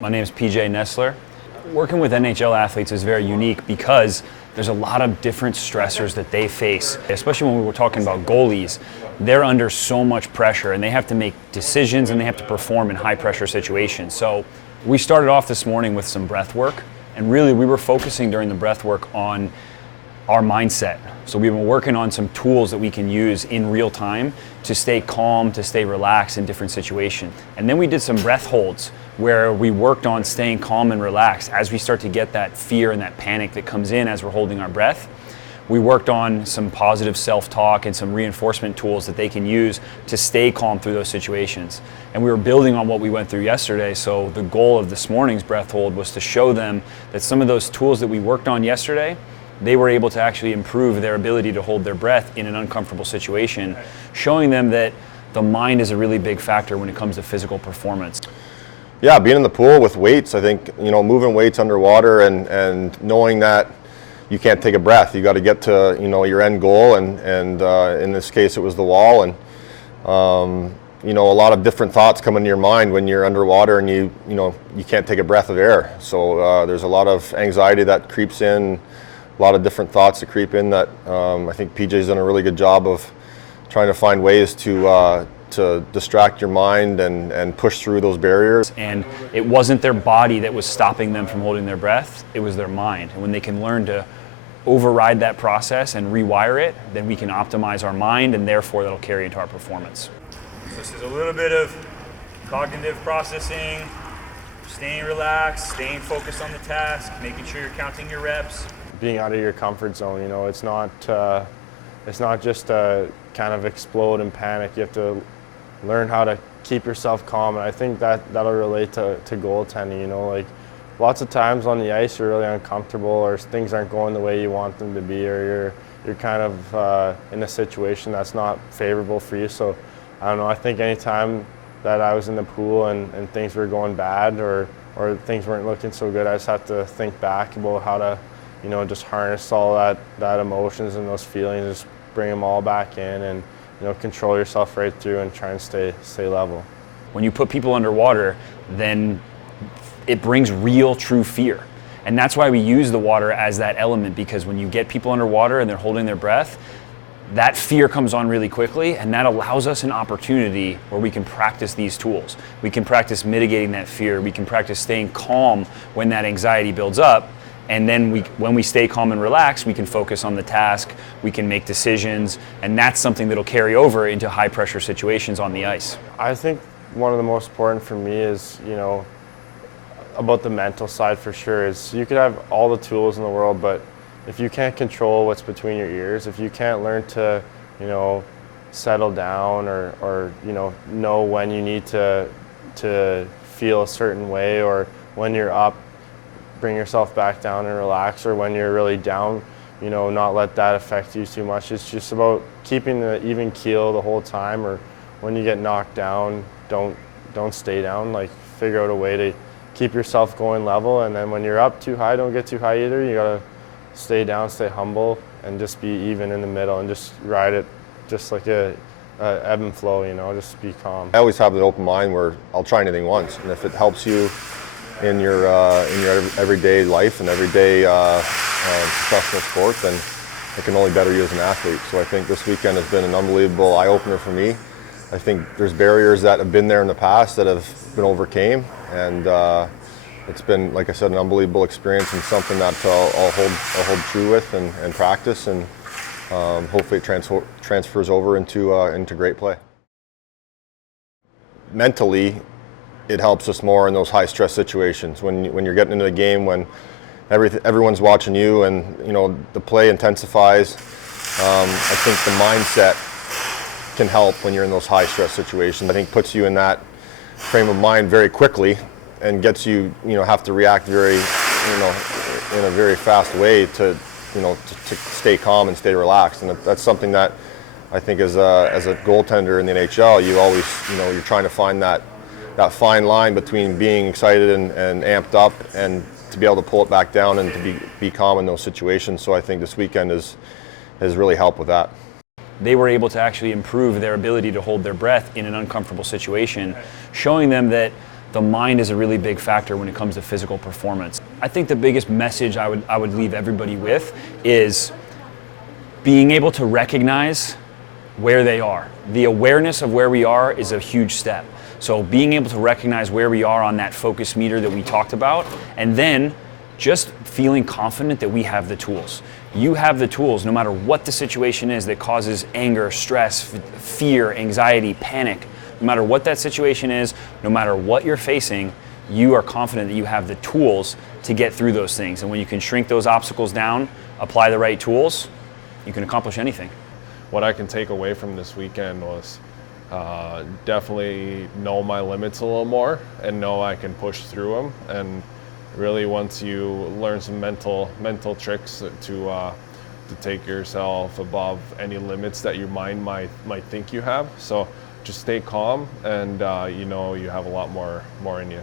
My name is PJ Nestler. Working with NHL athletes is very unique because there's a lot of different stressors that they face, especially when we were talking about goalies. They're under so much pressure and they have to make decisions and they have to perform in high pressure situations. So we started off this morning with some breath work, and really we were focusing during the breath work on our mindset. So we've been working on some tools that we can use in real time to stay calm, to stay relaxed in different situations. And then we did some breath holds where we worked on staying calm and relaxed as we start to get that fear and that panic that comes in as we're holding our breath. We worked on some positive self-talk and some reinforcement tools that they can use to stay calm through those situations. And we were building on what we went through yesterday, so the goal of this morning's breath hold was to show them that some of those tools that we worked on yesterday, they were able to actually improve their ability to hold their breath in an uncomfortable situation, showing them that the mind is a really big factor when it comes to physical performance. Yeah, being in the pool with weights, I think, moving weights underwater and knowing that you can't take a breath. You got to get to, your end goal, and in this case it was the wall, and a lot of different thoughts come into your mind when you're underwater and you can't take a breath of air. So there's a lot of anxiety that creeps in, a lot of different thoughts that creep in that I think PJ's done a really good job of trying to find ways to distract your mind and push through those barriers. And it wasn't their body that was stopping them from holding their breath, it was their mind. And when they can learn to override that process and rewire it, then we can optimize our mind, and therefore that'll carry into our performance. So this is a little bit of cognitive processing, staying relaxed, staying focused on the task, making sure you're counting your reps. Being out of your comfort zone, it's not just to kind of explode and panic. You have to learn how to keep yourself calm, and I think that'll relate to goaltending. Like lots of times on the ice you're really uncomfortable, or things aren't going the way you want them to be, or you're kind of in a situation that's not favorable for you. So I don't know, I think anytime that I was in the pool and things were going bad or things weren't looking so good, I just have to think back about how to just harness all that emotions and those feelings, just bring them all back in, and control yourself right through and try and stay level. When you put people underwater, then it brings real, true fear. And that's why we use the water as that element, because when you get people underwater and they're holding their breath, that fear comes on really quickly, and that allows us an opportunity where we can practice these tools. We can practice mitigating that fear. We can practice staying calm when that anxiety builds up. And then when we stay calm and relaxed, we can focus on the task, we can make decisions, and that's something that'll carry over into high pressure situations on the ice. I think one of the most important for me is, about the mental side for sure, is you could have all the tools in the world, but if you can't control what's between your ears, if you can't learn to, settle down or know when you need to feel a certain way, or when you're up, bring yourself back down and relax, or when you're really down, not let that affect you too much. It's just about keeping the even keel the whole time, or when you get knocked down, don't stay down. Like, figure out a way to keep yourself going level, and then when you're up too high, don't get too high either. You gotta stay down, stay humble, and just be even in the middle, and just ride it just like a ebb and flow, just be calm. I always have an open mind where I'll try anything once, and if it helps you in your everyday life and everyday professional sport, then it can only better you as an athlete. So I think this weekend has been an unbelievable eye-opener for me. I think there's barriers that have been there in the past that have been overcame, and it's been, like I said, an unbelievable experience, and something that I'll hold true with and practice, and hopefully it transfers over into great play. Mentally, it helps us more in those high stress situations when you're getting into the game, when everyone's watching you, and the play intensifies. I think the mindset can help when you're in those high stress situations. I think puts you in that frame of mind very quickly, and gets you have to react very in a very fast way to stay calm and stay relaxed. And that's something that I think as a goaltender in the NHL, you always you're trying to find that fine line between being excited and amped up, and to be able to pull it back down and to be calm in those situations. So I think this weekend has really helped with that. They were able to actually improve their ability to hold their breath in an uncomfortable situation, showing them that the mind is a really big factor when it comes to physical performance. I think the biggest message I would leave everybody with is being able to recognize where they are. The awareness of where we are is a huge step. So being able to recognize where we are on that focus meter that we talked about, and then just feeling confident that we have the tools. You have the tools no matter what the situation is that causes anger, stress, fear, anxiety, panic. No matter what that situation is, no matter what you're facing, you are confident that you have the tools to get through those things. And when you can shrink those obstacles down, apply the right tools, you can accomplish anything. What I can take away from this weekend was definitely know my limits a little more and know I can push through them. And really, once you learn some mental tricks to take yourself above any limits that your mind might think you have. So just stay calm, and you know you have a lot more in you.